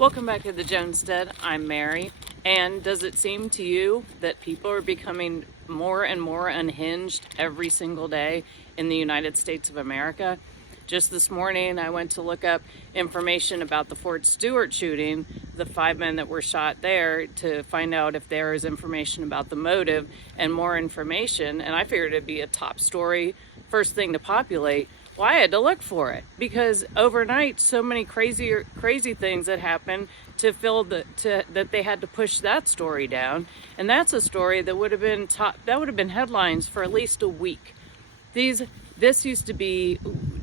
Welcome back to the Jonested. I'm Mary. And does it seem to you that people are becoming more and more unhinged every single day in the United States of America? Just this morning, I went to look up information about the Fort Stewart shooting, the 5 men that were shot there, to find out if there is information about the motive and more information. And I figured it'd be a top story, first thing to populate. Well, I had to look for it because overnight, so many crazy things had happened that they had to push that story down. And that's a story that would have been headlines for at least a week. This used to be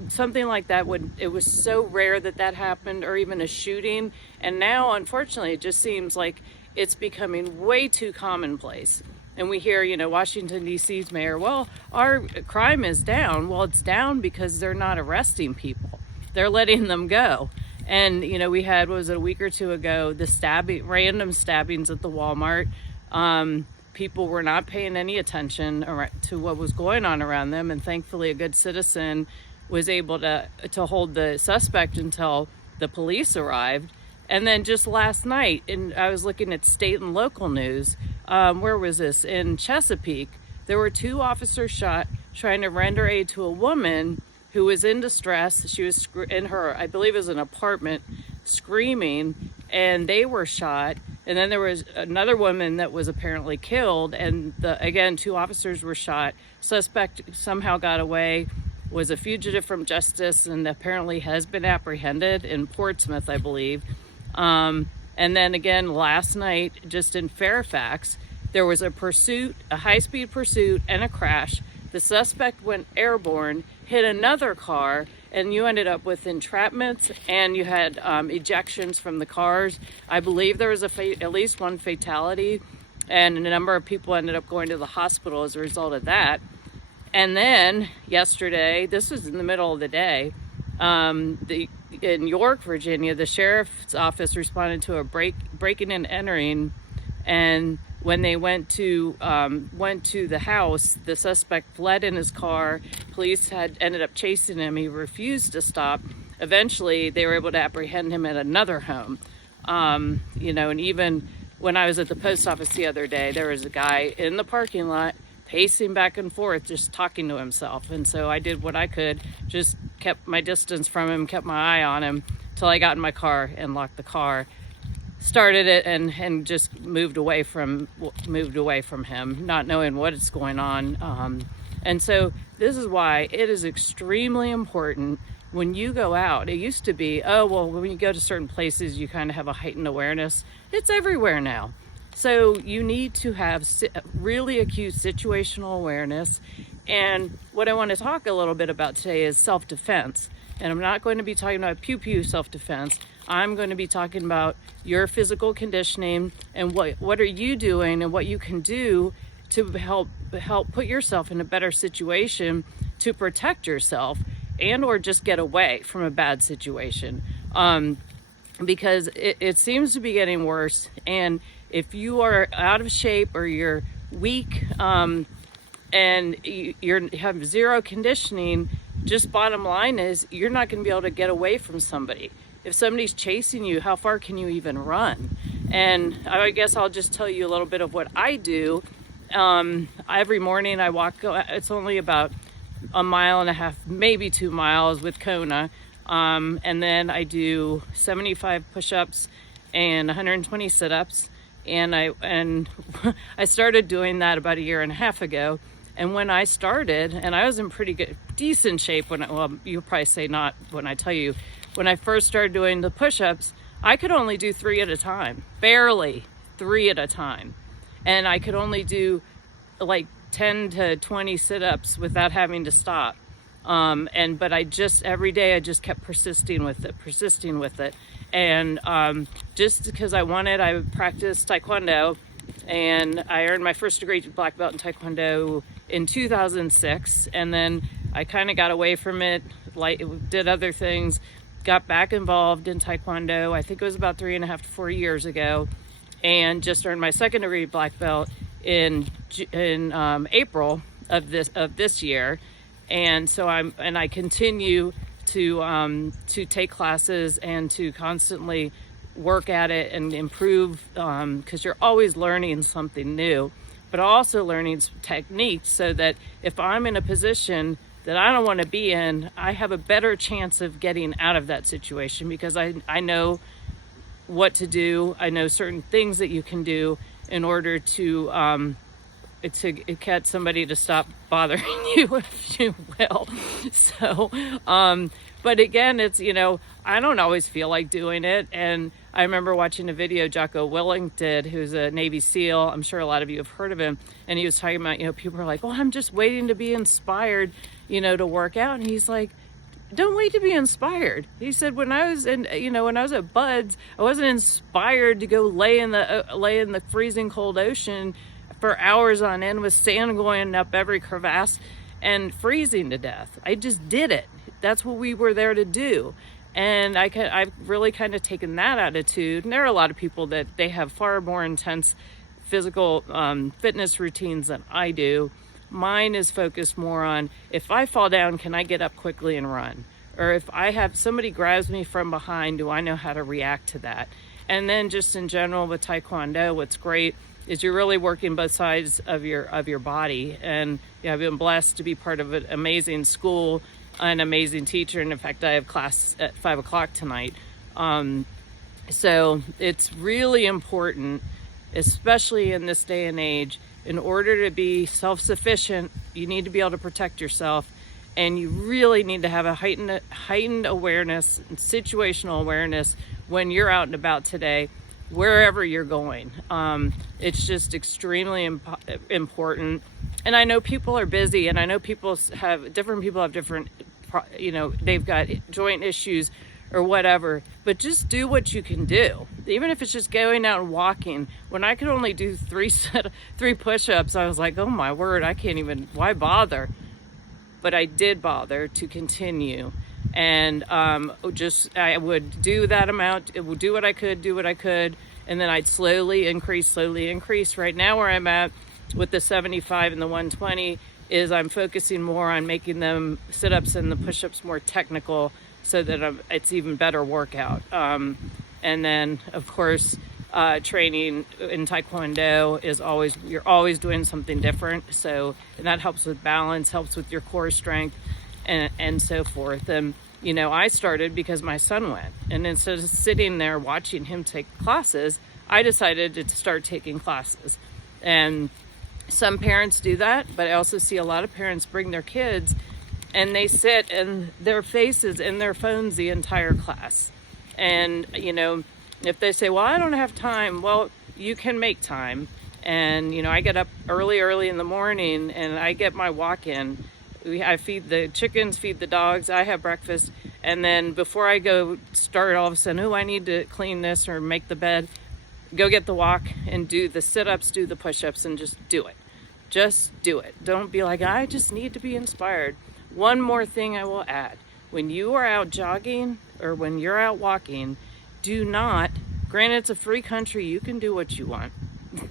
something like that. It was so rare that happened, or even a shooting. And now, unfortunately, it just seems like it's becoming way too commonplace. And we hear, Washington, D.C.'s mayor, well, our crime is down. Well, it's down because they're not arresting people. They're letting them go. And, we had, a week or two ago, the random stabbings at the Walmart. People were not paying any attention to what was going on around them. And thankfully, a good citizen was able to hold the suspect until the police arrived. And then just last night, and I was looking at state and local news, where was this? In Chesapeake, there were 2 officers shot trying to render aid to a woman who was in distress. She was in her, I believe it was an apartment, screaming, and they were shot. And then there was another woman that was apparently killed, and again, 2 officers were shot. Suspect somehow got away, was a fugitive from justice, and apparently has been apprehended in Portsmouth, I believe. And then again, last night, just in Fairfax, there was a high-speed pursuit and a crash. The suspect went airborne, hit another car, and you ended up with entrapments, and you had ejections from the cars. I believe there was at least 1 fatality, and a number of people ended up going to the hospital as a result of that. And then yesterday, this was in the middle of the day, in York, Virginia, the sheriff's office responded to a breaking and entering, and when they went to the house, the suspect fled in his car. Police ended up chasing him. He refused to stop. Eventually, they were able to apprehend him at another home. And even when I was at the post office the other day, there was a guy in the parking lot pacing back and forth, just talking to himself. And so I did what I could, just kept my distance from him, kept my eye on him till I got in my car and locked the car, started it, and just moved away from him, not knowing what is going on. And so this is why it is extremely important when you go out. It used to be, when you go to certain places, you kind of have a heightened awareness. It's everywhere now. So you need to have really acute situational awareness. And what I want to talk a little bit about today is self-defense. And I'm not going to be talking about pew-pew self-defense. I'm going to be talking about your physical conditioning and what are you doing and what you can do to help put yourself in a better situation to protect yourself and or just get away from a bad situation. Because it seems to be getting worse. And if you are out of shape or you're weak and you have zero conditioning, just bottom line is you're not going to be able to get away from somebody. If somebody's chasing you, how far can you even run? And I guess I'll just tell you a little bit of what I do. Every morning I walk, it's only about 1.5 miles, maybe 2 miles with Kona. And then I do 75 push-ups and 120 sit-ups. And I started doing that about 1.5 years ago. And when I started, and I was in pretty decent shape you'll probably say not when I tell you, when I first started doing the push-ups, I could only do 3 at a time, barely 3 at a time. And I could only do like 10 to 20 sit-ups without having to stop. But every day I just kept persisting with it. And just because I practiced Taekwondo, and I earned my first degree black belt in Taekwondo in 2006. And then I kind of got away from it, did other things, got back involved in Taekwondo. I think it was about 3.5 to 4 years ago, and just earned my second degree black belt in April of this year. And so I continue to take classes and to constantly work at it and improve, because you're always learning something new, but also learning techniques so that if I'm in a position that I don't want to be in, I have a better chance of getting out of that situation because I know what to do. I know certain things that you can do in order to get somebody to stop bothering you, if you will. So, but again, it's, I don't always feel like doing it. And I remember watching a video Jocko Willink did, who's a Navy SEAL. I'm sure a lot of you have heard of him. And he was talking about, people are like, oh, I'm just waiting to be inspired, to work out. And he's like, don't wait to be inspired. He said, when I was at Buds, I wasn't inspired to go lay in the freezing cold ocean for hours on end with sand going up every crevasse and freezing to death. I just did it. That's what we were there to do. And I've really kind of taken that attitude. And there are a lot of people that they have far more intense physical fitness routines than I do. Mine is focused more on, if I fall down, can I get up quickly and run? Or if I have somebody grabs me from behind, do I know how to react to that? And then just in general with Taekwondo, what's great is you're really working both sides of your body. And I've been blessed to be part of an amazing school, an amazing teacher. And in fact, I have class at 5 o'clock tonight. So it's really important, especially in this day and age, in order to be self-sufficient, you need to be able to protect yourself, and you really need to have a heightened awareness, situational awareness when you're out and about today, wherever you're going. It's just extremely important. And I know people are busy, and I know different people have different, they've got joint issues or whatever, but just do what you can do. Even if it's just going out and walking. When I could only do 3 push-ups, I was like, oh my word, why bother? But I did bother to continue. And I would do that amount, it would do what I could, and then I'd slowly increase. Right now where I'm at with the 75 and the 120 is I'm focusing more on making them sit-ups and the push-ups more technical, so that it's even better workout. And then, of course, training in Taekwondo is you're always doing something different. So, and that helps with balance, helps with your core strength, and so forth. And, I started because my son went. And instead of sitting there watching him take classes, I decided to start taking classes. And some parents do that, but I also see a lot of parents bring their kids and they sit and their faces in their phones the entire class. And, if they say, well, I don't have time, well, you can make time. And, I get up early in the morning and I get my walk in. I feed the chickens, feed the dogs, I have breakfast. And then before I go start all of a sudden, I need to clean this or make the bed, go get the walk and do the sit-ups, do the push-ups, and just do it. Just do it. Don't be like, I just need to be inspired. One more thing I will add. When you are out jogging or when you're out walking, do not, granted it's a free country, you can do what you want.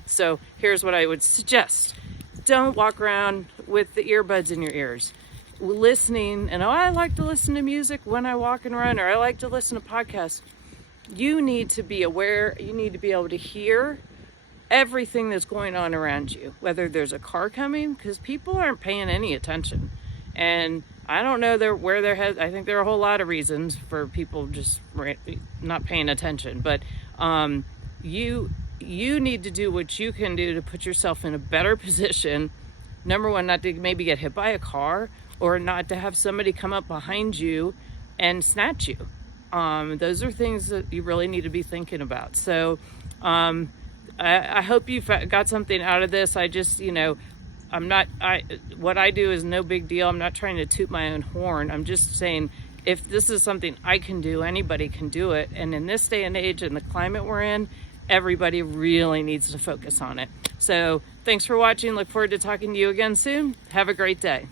So here's what I would suggest. Don't walk around with the earbuds in your ears. Listening, and I like to listen to music when I walk and run, or I like to listen to podcasts. You need to be aware, you need to be able to hear everything that's going on around you, whether there's a car coming, because people aren't paying any attention. And I don't know where their heads. I think there are a whole lot of reasons for people just not paying attention. But you need to do what you can do to put yourself in a better position. Number one, not to maybe get hit by a car, or not to have somebody come up behind you and snatch you. Those are things that you really need to be thinking about. So I hope you got something out of this. I just, what I do is no big deal. I'm not trying to toot my own horn. I'm just saying, if this is something I can do, anybody can do it. And in this day and age and the climate we're in, everybody really needs to focus on it. So thanks for watching. Look forward to talking to you again soon. Have a great day.